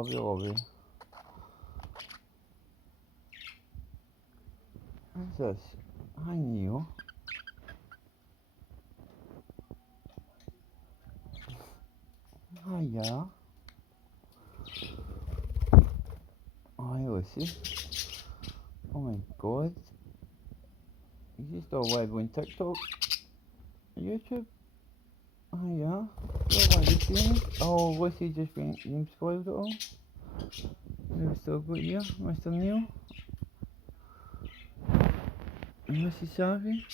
Olli. What's this? Hi, Neil. Hiya. Hi, Lucy. Oh my god. You just all live on TikTok? YouTube? Hiya. What are you doing? Oh, Lucy just went and spoiled it all. We've still got you, Mr. Neil. And Mrs. Saphi.